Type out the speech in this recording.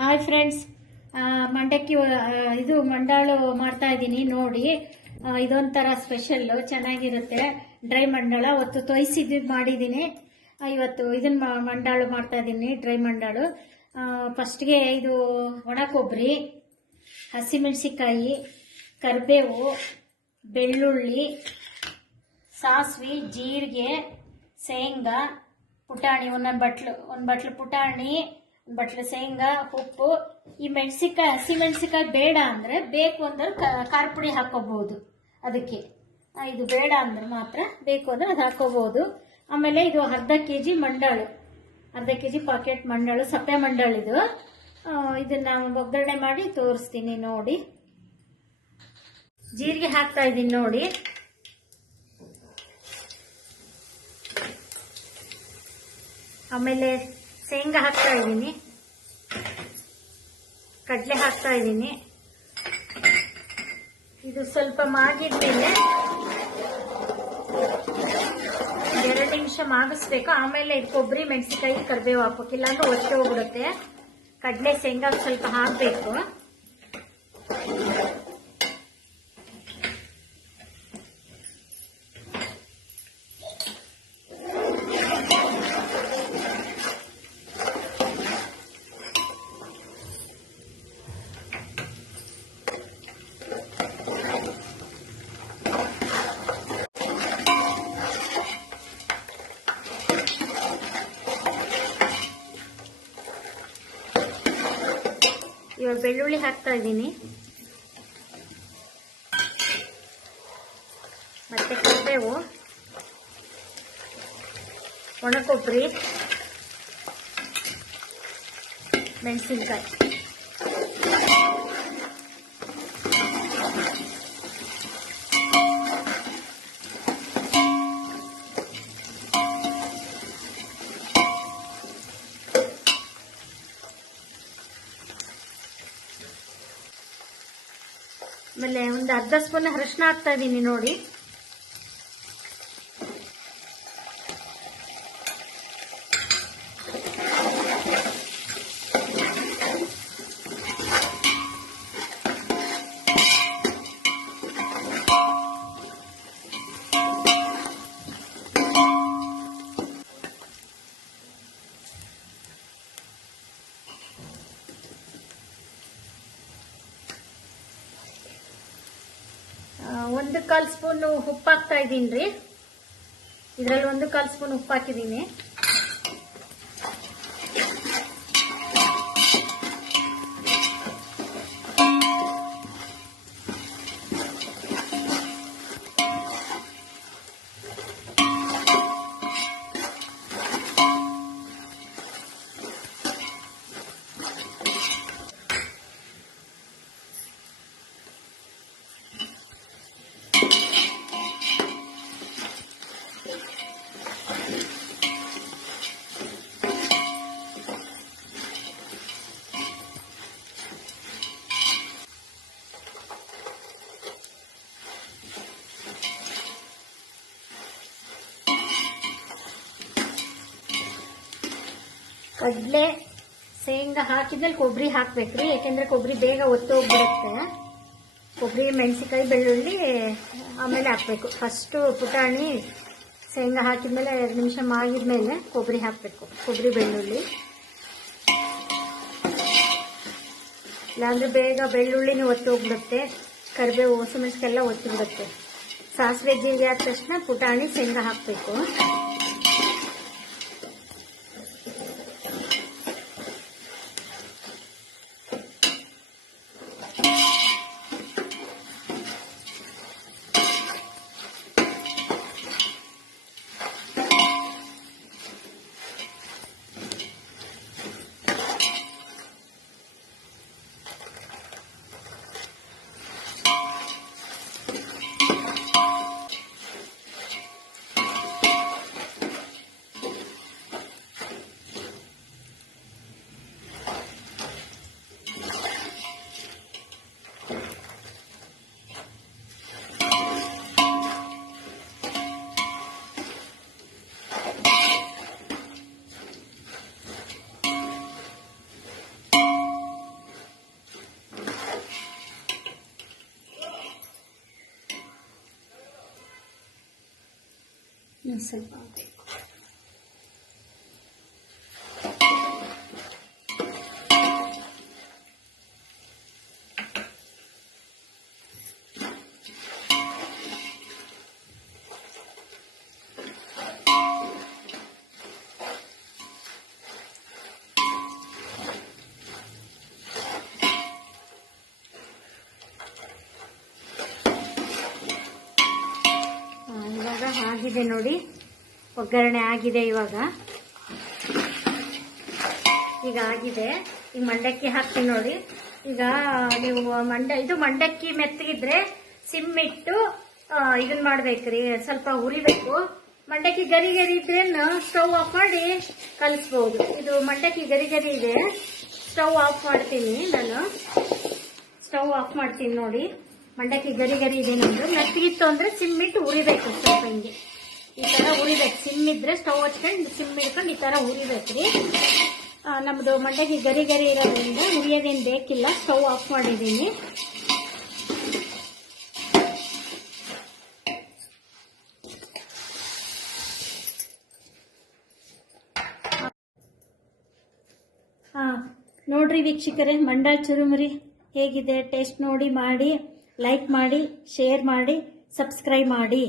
Hi friends, ಮಂಡಕ್ಕಿ ಇದು ಮಂಡಾಳು ಮಾಡ್ತಾ ಇದ್ದೀನಿ ನೋಡಿ. ಇದೊಂಥರ ಸ್ಪೆಷಲ್ ಚೆನ್ನಾಗಿರುತ್ತೆ. ಡ್ರೈ ಮಂಡಾಳ ಅವತ್ತು ತೊಯ್ಸಿದ್ದು ಮಾಡಿದ್ದೀನಿ. ಇವತ್ತು ಇದನ್ನ ಮಂಡಾಳು ಮಾಡ್ತಾ ಇದ್ದೀನಿ, ಡ್ರೈ ಮಂಡಾಳು. ಫಸ್ಟ್ಗೆ ಇದು ಒಣ ಕೊಬ್ಬರಿ, ಹಸಿಮೆಣಸಿಕಾಯಿ, ಕರಿಬೇವು, ಬೆಳ್ಳುಳ್ಳಿ, ಸಾಸಿವೆ, ಜೀರಿಗೆ, ಶೇಂಗಾ, ಪುಟಾಣಿ, ಒಂದು ಬಟ್ಲು ಪುಟಾಣಿ, ಒಂದು ಬಟ್ಲು ಶೇಂಗಾ, ಉಪ್ಪು. ಈ ಮೆಣಸಿಕಾಯಿ, ಹಸಿ ಮೆಣಸಿಕಾಯಿ ಬೇಡ ಅಂದ್ರೆ, ಬೇಕು ಅಂದ್ರೆ ಖಾರ ಪುಡಿ ಹಾಕೋಬಹುದು. ಅದಕ್ಕೆ ಇದು ಬೇಡ ಅಂದ್ರೆ ಮಾತ್ರ, ಬೇಕು ಅಂದ್ರೆ ಅದು ಹಾಕೋಬಹುದು. ಆಮೇಲೆ ಇದು ಅರ್ಧ ಕೆಜಿ ಮಂಡಾಳು, ಅರ್ಧ ಕೆಜಿ ಪಾಕೆಟ್ ಮಂಡಾಳು, ಸಪ್ಪೆ ಮಂಡಾಳು ಇದು. ಇದನ್ನ ಒಗ್ಗರಣೆ ಮಾಡಿ ತೋರಿಸ್ತೀನಿ ನೋಡಿ. ಜೀರಿಗೆ ಹಾಕ್ತಾ ಇದ್ದೀನಿ ನೋಡಿ. ಆಮೇಲೆ ಶೇಂಗಾ ಹಾಕ್ತಾ ಇದ್ದೀನಿ, ಕಡಲೆ ಹಾಕ್ತಾ ಇದ್ದೀನಿ. ಇದು ಸ್ವಲ್ಪ ಮಾಗಿದ್ಮೇಲೆ 2 ನಿಮಿಷ ಮಾಗಿಸ್ಬೇಕು. ಆಮೇಲೆ ಕೊಬ್ಬರಿ, ಮೆಣಸಿಕಾಯಿ, ಕರಿಬೇವು ಹಾಕ್ಬೇಕು, ಇಲ್ಲಾಂದ್ರೆ ಒತ್ತೆ ಹೋಗ್ಬಿಡುತ್ತೆ. ಕಡಲೆ, ಶೇಂಗಾ ಸ್ವಲ್ಪ ಹಾಕಬೇಕು. ಇವಾಗ ಬೆಳ್ಳುಳ್ಳಿ ಹಾಕ್ತಾ ಇದ್ದೀನಿ, ಮತ್ತೆ ಕರಿಬೇವು, ಒಣ ಕೊಬ್ಬರಿ, ಮೆಣಸಿನಕಾಯಿ. ಆಮೇಲೆ ಒಂದು ಅರ್ಧ ಸ್ಪೂನ್ ಅರಿಶಿನ ಹಾಕ್ತಾ ಇದ್ದೀನಿ ನೋಡಿ. ಒಂದು 1/4 ಸ್ಪೂನ್ ಉಪ್ಪು ಹಾಕ್ತಾ ಇದ್ದೀನಿ ರೀ. ಇದರಲ್ಲಿ 1/4 ಸ್ಪೂನ್ ಉಪ್ಪು ಹಾಕಿದ್ದೀನಿ. ಕಡಲೆ, ಶೇಂಗಾ ಹಾಕಿದ್ಮೇಲೆ ಕೊಬ್ಬರಿ ಹಾಕ್ಬೇಕ್ರಿ, ಯಾಕೆಂದ್ರೆ ಕೊಬ್ಬರಿ ಬೇಗ ಒತ್ತೋಗ್ಬಿಡುತ್ತೆ. ಕೊಬ್ಬರಿ, ಮೆಣಸಿಕಾಯಿ, ಬೆಳ್ಳುಳ್ಳಿ ಆಮೇಲೆ ಹಾಕ್ಬೇಕು. ಫಸ್ಟು ಪುಟಾಣಿ, ಶೇಂಗಾ ಹಾಕಿದ್ಮೇಲೆ 2 ನಿಮಿಷ ಮಾಗಿದ್ಮೇಲೆ ಕೊಬ್ಬರಿ ಹಾಕಬೇಕು, ಕೊಬ್ಬರಿ, ಬೆಳ್ಳುಳ್ಳಿ. ಇಲ್ಲಾಂದ್ರೆ ಬೇಗ ಬೆಳ್ಳುಳ್ಳಿನೂ ಒತ್ತೋಗ್ಬಿಡುತ್ತೆ, ಕರಿಬೇವು, ಹಸಿಮೆಣಸಿಕಾಯಿ ಎಲ್ಲ ಒತ್ತಿಬಿಡುತ್ತೆ. ಸಾಸಿವೆ, ಜೀರಿಗೆ ಆದ ತಕ್ಷಣ ಪುಟಾಣಿ, ಶೇಂಗಾ ಹಾಕಬೇಕು. ಸ್ವಲ್ಪ ಹಾಕ್ಬೇಕು. ಇವಾಗ ಆಗಿದೆ ನೋಡಿ, ಒಗ್ಗರಣೆ ಆಗಿದೆ. ಇವಾಗ ಈಗ ಆಗಿದೆ. ಈಗ ಮಂಡಕ್ಕಿ ಹಾಕ್ತೀನಿ ನೋಡಿ. ಈಗ ನೀವು ಇದು ಮಂಡಕ್ಕಿ ಮೆತ್ತಗಿದ್ರೆ ಸಿಮ್ ಇಟ್ಟು ಇದನ್ನ ಮಾಡ್ಬೇಕ್ರಿ, ಸ್ವಲ್ಪ ಹುರಿಬೇಕು. ಮಂಡಕ್ಕಿ ಗರಿ ಗರಿ ಇದ್ರೆ ಸ್ಟವ್ ಆಫ್ ಮಾಡಿ ಕಲಿಸ್ಬಹುದು. ಇದು ಮಂಡಕ್ಕಿ ಗರಿ ಗರಿ ಇದೆ, ಸ್ಟವ್ ಆಫ್ ಮಾಡ್ತೀನಿ. ನಾನು ಸ್ಟವ್ ಆಫ್ ಮಾಡ್ತೀನಿ ನೋಡಿ. ಮಂಡಕ್ಕಿ ಗರಿ ಗರಿ ಇದೆ ನಮ್ದು. ಮೆತ್ತಗಿತ್ತು ಅಂದ್ರೆ ಸಿಮ್ ಇಟ್ಟು ಹುರಿಬೇಕು. ಸ್ವಲ್ಪ ಹಿಂಗೆ ಈ ತರ ಹುರಿಬೇಕು. ಸಿಮ್ ಇದ್ರೆ ಸ್ಟವ್ ಹಚ್ಕೊಂಡು ಸಿಮ್ ಇಟ್ಕೊಂಡು ಈ ತರ ಹುರಿಬೇಕ್ರಿ. ನಮ್ದು ಮಂಡಕ್ಕಿ ಗರಿ ಗರಿ ಇರೋದ್ರಿಂದ ಹುರಿಯೋದೇನು ಬೇಕಿಲ್ಲ. ಸ್ಟವ್ ಆಫ್ ಮಾಡಿದ್ದೀನಿ. ನೋಡ್ರಿ ವೀಕ್ಷಕರೇ, ಮಂಡಾಳ್ ಚುರುಮುರಿ ಹೇಗಿದೆ ಟೇಸ್ಟ್ ನೋಡಿ ಮಾಡಿ, ಲೈಕ್ ಮಾಡಿ, ಶೇರ್ ಮಾಡಿ, ಸಬ್ಸ್ಕ್ರೈಬ್ ಮಾಡಿ.